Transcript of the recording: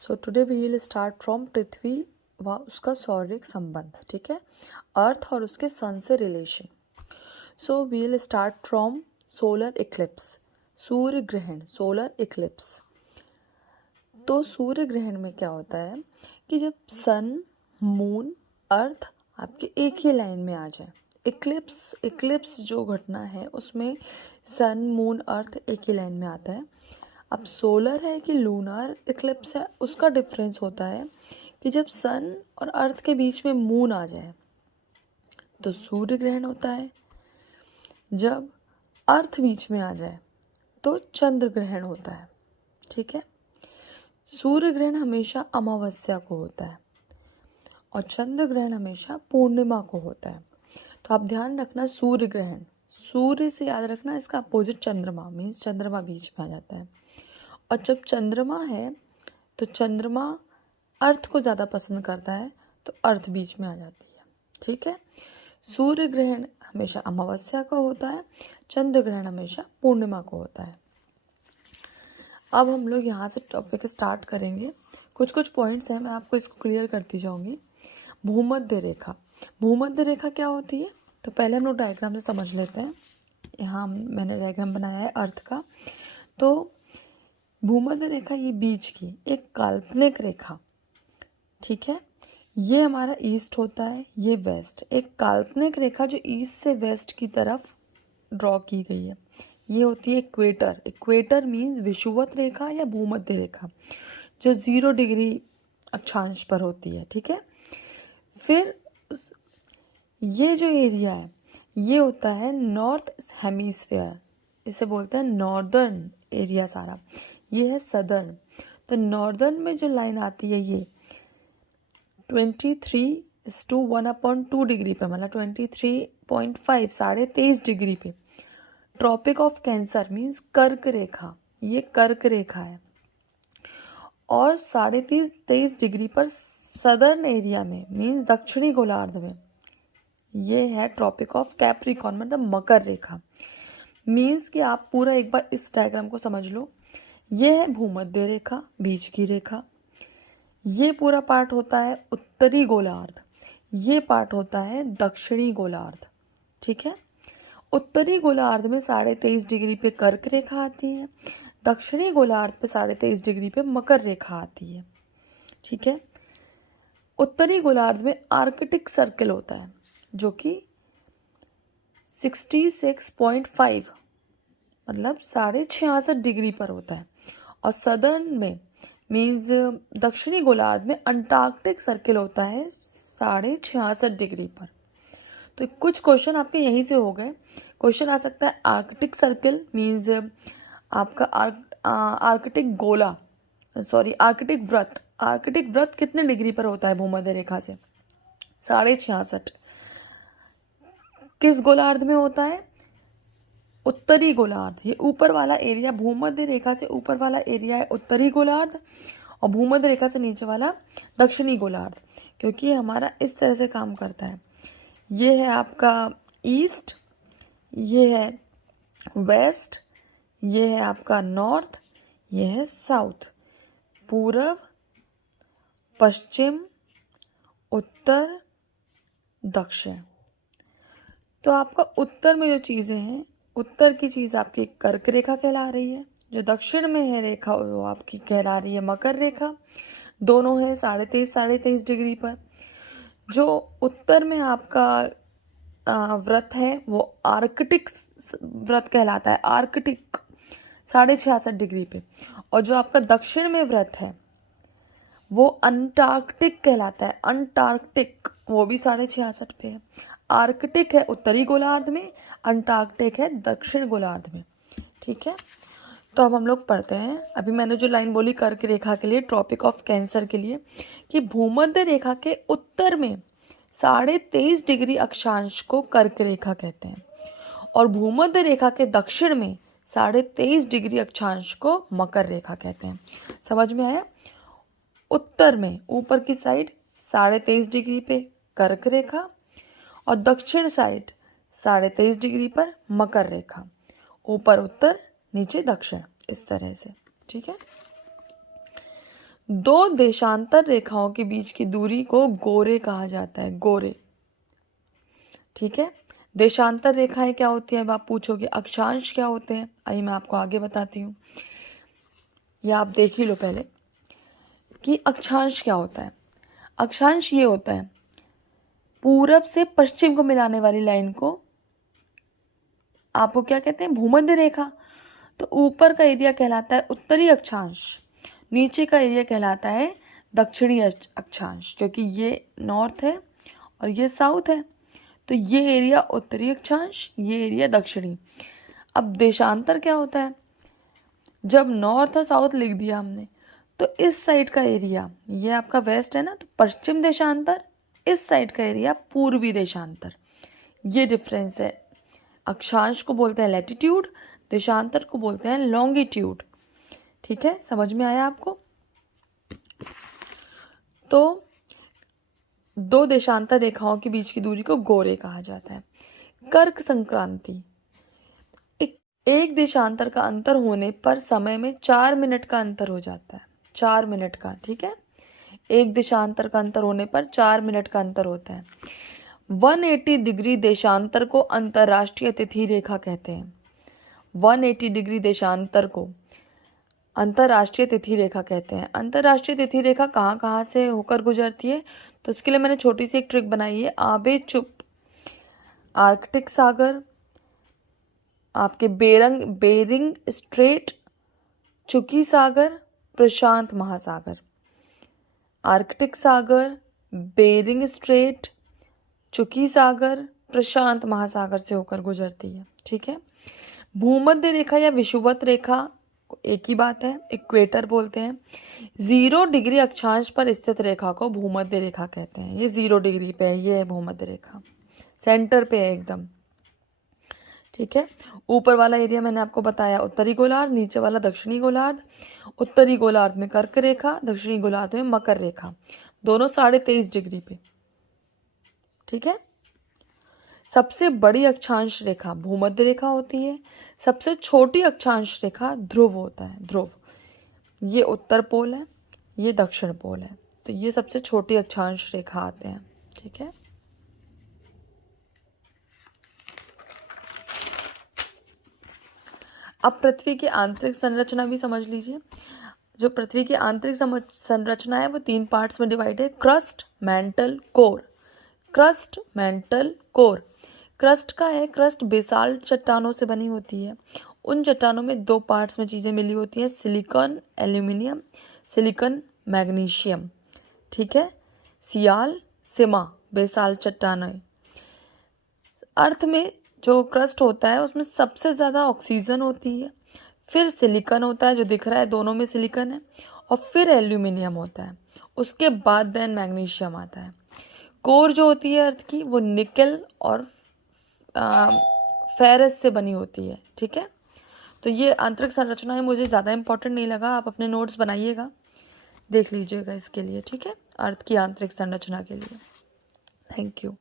So today we will start from पृथ्वी व उसका सौरिक संबंध, ठीक है, अर्थ और उसके सन से relation. So we will start from solar eclipse, सूर्य ग्रहण, सोलर इक्लिप्स। तो सूर्य ग्रहण में क्या होता है कि जब सन, मून, अर्थ आपके एक ही लाइन में आ जाए। इक्लिप्स जो घटना है उसमें सन, मून, अर्थ एक ही लाइन में आता है। अब सोलर है कि लूनर इक्लिप्स है, उसका डिफरेंस होता है कि जब सन और अर्थ के बीच में मून आ जाए तो सूर्य ग्रहण होता है, जब अर्थ बीच में आ जाए तो चंद्र ग्रहण होता है, ठीक है। सूर्य ग्रहण हमेशा अमावस्या को होता है और चंद्र ग्रहण हमेशा पूर्णिमा को होता है। तो आप ध्यान रखना, सूर्य ग्रहण, सूर्य से याद रखना इसका अपोजिट चंद्रमा, मीन्स चंद्रमा बीच में आ जाता है। और जब चंद्रमा है तो चंद्रमा अर्थ को ज़्यादा पसंद करता है तो अर्थ बीच में आ जाती है, ठीक है। सूर्य ग्रहण हमेशा अमावस्या को होता है, चंद्र ग्रहण हमेशा पूर्णिमा को होता है। अब हम लोग यहाँ से टॉपिक स्टार्ट करेंगे। कुछ कुछ पॉइंट्स हैं, मैं आपको इसको क्लियर करती जाऊँगी। भूमध्य रेखा, भूमध्य रेखा क्या होती है तो पहले हम लोग डायग्राम से समझ लेते हैं। यहाँ मैंने डायग्राम बनाया है अर्थ का। तो भूमध्य रेखा ये बीच की एक काल्पनिक रेखा, ठीक है। ये हमारा ईस्ट होता है, ये वेस्ट, एक काल्पनिक रेखा जो ईस्ट से वेस्ट की तरफ ड्रॉ की गई है। ये होती है इक्वेटर। इक्वेटर मीन्स विषुवत रेखा या भूमध्य रेखा जो 0 डिग्री अक्षांश पर होती है, ठीक है। फिर ये जो एरिया है ये होता है नॉर्थ हेमीस्फेयर, इसे बोलते हैं नॉर्दर्न एरिया सारा। ये है सदर्न। तो नॉर्दर्न में जो लाइन आती है ये 23:1/2 डिग्री पे, मतलब 23.5, 23.5 डिग्री पे ट्रॉपिक ऑफ कैंसर मीन्स कर्क रेखा, ये कर्क रेखा है। और 23.5 डिग्री पर सदर्न एरिया में मीन्स दक्षिणी गोलार्ध में ये है ट्रॉपिक ऑफ कैप्रिकॉर्न, मतलब मकर रेखा। मीन्स कि आप पूरा एक बार इस डायग्राम को समझ लो। ये है भूमध्य रेखा, बीच की रेखा। ये पूरा पार्ट होता है उत्तरी गोलार्ध, ये पार्ट होता है दक्षिणी गोलार्ध, ठीक है। उत्तरी गोलार्ध में 23.5 डिग्री पे कर्क रेखा आती है, दक्षिणी गोलार्ध पे 23.5 डिग्री पे मकर रेखा आती है, ठीक है। उत्तरी गोलार्ध में आर्कटिक सर्कल होता है जो कि 66.5 मतलब 66.5 डिग्री पर होता है। और सदर्न में मीन्स दक्षिणी गोलार्ध में अंटार्कटिक सर्कल होता है 66.5 डिग्री पर। तो कुछ क्वेश्चन आपके यहीं से हो गए। क्वेश्चन आ सकता है आर्कटिक सर्कल मीन्स आपका आर्कटिक गोला, सॉरी आर्कटिक व्रत, आर्कटिक व्रत कितने डिग्री पर होता है भूमध्य रेखा से? 66.5। किस गोलार्ध में होता है? उत्तरी गोलार्ध। ये ऊपर वाला एरिया, भूमध्य रेखा से ऊपर वाला एरिया है उत्तरी गोलार्ध और भूमध्य रेखा से नीचे वाला दक्षिणी गोलार्ध, क्योंकि ये हमारा इस तरह से काम करता है। ये है आपका ईस्ट, ये है वेस्ट, ये है आपका नॉर्थ, ये है साउथ, पूर्व, पश्चिम, उत्तर, दक्षिण। तो आपका उत्तर में जो चीज़ें हैं, उत्तर की चीज़ आपकी कर्क रेखा कहला रही है, जो दक्षिण में है रेखा वो आपकी कहला रही है मकर रेखा। दोनों है 23.5 डिग्री पर। जो उत्तर में आपका व्रत है वो आर्कटिक व्रत कहलाता है, आर्कटिक 66.5 डिग्री पे। और जो आपका दक्षिण में व्रत है वो अंटार्कटिक कहलाता है, अंटार्कटिक, वो भी 66.5 पे है। आर्कटिक है उत्तरी गोलार्ध में, अंटार्कटिक है दक्षिण गोलार्ध में, ठीक है। तो अब हम लोग पढ़ते हैं। अभी मैंने जो लाइन बोली कर्क रेखा के लिए, ट्रॉपिक ऑफ कैंसर के लिए, कि भूमध्य रेखा के उत्तर में 23.5 डिग्री अक्षांश को कर्क रेखा कहते हैं और भूमध्य रेखा के दक्षिण में 23.5 डिग्री अक्षांश को मकर रेखा कहते हैं। समझ में आया? उत्तर में ऊपर की साइड 23.5 डिग्री पे कर्क रेखा और दक्षिण साइड 23.5 डिग्री पर मकर रेखा, ऊपर उत्तर नीचे दक्षिण, इस तरह से, ठीक है। दो देशांतर रेखाओं के बीच की दूरी को गोरे कहा जाता है, गोरे। ठीक है, देशांतर रेखाएं क्या होती हैं, अब आप पूछोगे अक्षांश क्या होते हैं, आइए मैं आपको आगे बताती हूँ, या आप देख ही लो पहले कि अक्षांश क्या होता है। अक्षांश ये होता है पूरब से पश्चिम को मिलाने वाली लाइन को आपको क्या कहते हैं, भूमध्य रेखा। तो ऊपर का एरिया कहलाता है उत्तरी अक्षांश, नीचे का एरिया कहलाता है दक्षिणी अक्षांश, क्योंकि ये नॉर्थ है और ये साउथ है। तो ये एरिया उत्तरी अक्षांश, ये एरिया दक्षिणी। अब देशांतर क्या होता है, जब नॉर्थ और साउथ लिख दिया हमने, तो इस साइड का एरिया, ये आपका वेस्ट है ना, तो पश्चिम देशांतर, इस साइड का एरिया पूर्वी देशांतर। ये डिफरेंस है। अक्षांश को बोलते हैं लैटिट्यूड, देशांतर को बोलते हैं लॉन्गिट्यूड। ठीक है, समझ में आया आपको। तो दो देशांतर रेखाओं के बीच की दूरी को गोरे कहा जाता है। कर्क संक्रांति, एक देशांतर का अंतर होने पर समय में 4 मिनट का अंतर हो जाता है, 4 मिनट का। ठीक है, एक देशांतर का अंतर होने पर 4 मिनट का अंतर होता है। 180 डिग्री देशांतर को अंतर्राष्ट्रीय तिथि रेखा कहते हैं। 180 डिग्री देशांतर को अंतर्राष्ट्रीय तिथि रेखा कहते हैं। अंतर्राष्ट्रीय तिथि रेखा कहाँ कहाँ से होकर गुजरती है, तो इसके लिए मैंने छोटी सी एक ट्रिक बनाई है। आबे चुप, आर्कटिक सागर, आपके बेरिंग स्ट्रेट, चुकी सागर, प्रशांत महासागर। आर्कटिक सागर, बेरिंग स्ट्रेट, चुकी सागर, प्रशांत महासागर से होकर गुजरती है। ठीक है, भूमध्य रेखा या विषुवत रेखा एक ही बात है, इक्वेटर बोलते हैं। 0 डिग्री अक्षांश पर स्थित रेखा को भूमध्य रेखा कहते हैं। ये 0 डिग्री पे है, ये है भूमध्य रेखा, सेंटर पे है एकदम। ठीक है, ऊपर वाला एरिया मैंने आपको बताया उत्तरी गोलार्ध, नीचे वाला दक्षिणी गोलार्ध। उत्तरी गोलार्ध में कर्क रेखा, दक्षिणी गोलार्ध में मकर रेखा, दोनों 23.5 डिग्री पे। ठीक है, सबसे बड़ी अक्षांश रेखा भूमध्य रेखा होती है, सबसे छोटी अक्षांश रेखा ध्रुव होता है, ध्रुव। ये उत्तर पोल है, ये दक्षिण पोल है, तो ये सबसे छोटी अक्षांश रेखा आते हैं। ठीक है, अब पृथ्वी की आंतरिक संरचना भी समझ लीजिए। जो पृथ्वी की आंतरिक संरचना है वो 3 पार्ट्स में डिवाइड है, crust, mantle, core. Crust, mantle, core. Crust का है, क्रस्ट बेसाल्ट चट्टानों से बनी होती है। उन चट्टानों में 2 पार्ट्स में चीज़ें मिली होती हैं, सिलिकॉन एल्यूमिनियम, सिलिकॉन मैग्नीशियम। ठीक है, सियाल, सिमा, बेसाल्ट चट्टानें। अर्थ में जो क्रस्ट होता है उसमें सबसे ज़्यादा ऑक्सीजन होती है, फिर सिलिकॉन होता है जो दिख रहा है, दोनों में सिलिकॉन है, और फिर एल्यूमिनियम होता है, उसके बाद देन मैग्नीशियम आता है। कोर जो होती है अर्थ की, वो निकल और फेरस से बनी होती है। ठीक है, तो ये आंतरिक संरचना है, मुझे ज़्यादा इंपॉर्टेंट नहीं लगा, आप अपने नोट्स बनाइएगा, देख लीजिएगा इसके लिए। ठीक है, अर्थ की आंतरिक संरचना के लिए। Thank you.